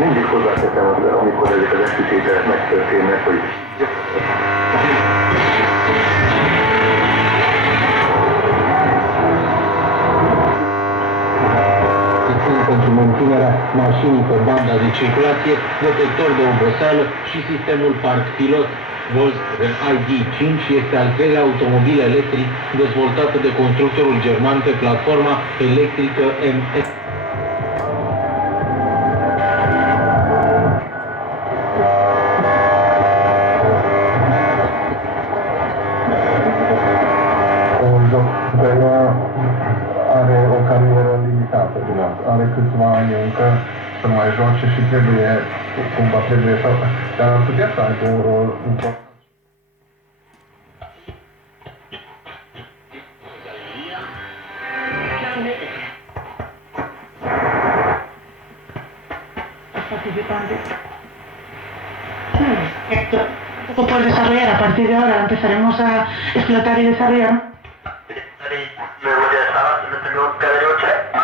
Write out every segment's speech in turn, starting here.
mindig hozzáteszem az, amikor ezek az esküvételek megtörténnek, hogy pentru mântânerea mașinii pe banda de circulație, detector de oboseală și sistemul Park Pilot Volz ID5 este al treilea automobil electric dezvoltat de constructorul german pe platforma electrică MS. ale cât mai ai încă să mai joace și trebuie, cumva de sau, Ya ar putea să aibă un rol hmm. important. Hmm. Esto poco por desarrollar a partir de ahora, empezaremos a explotar y desarrollar. Sí, me voy a dejar, no tengo que derecho.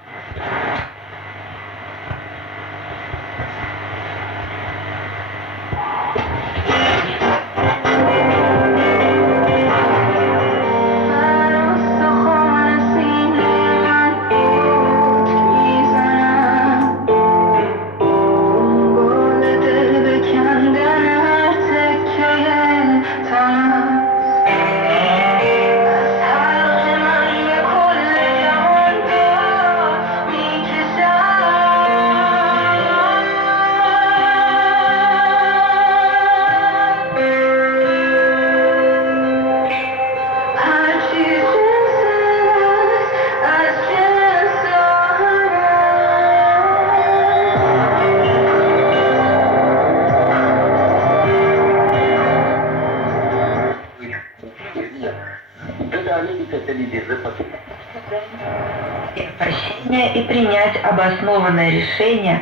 Когда они и принять обоснованное решение.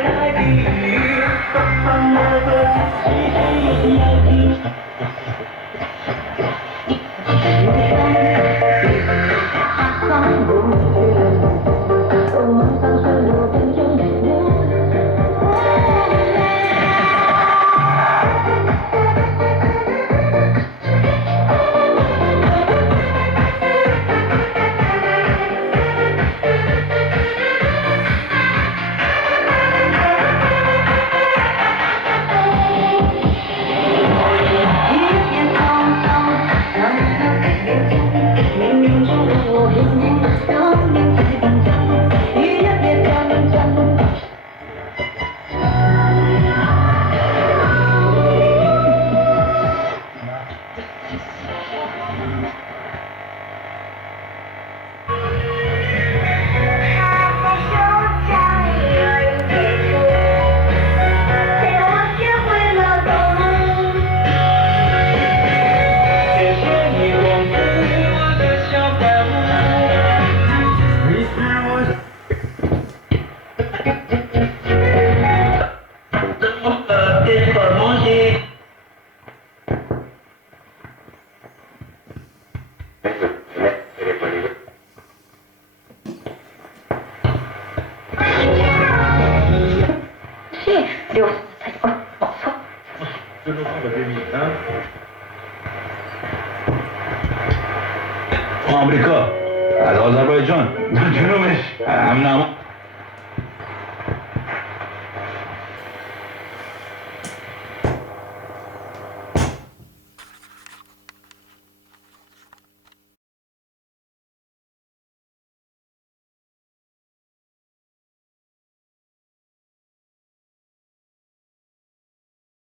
是，刘总，哦，不错。哦，刘总，我这边啊。哦，没搞，那我再回去找。那你们，我，我。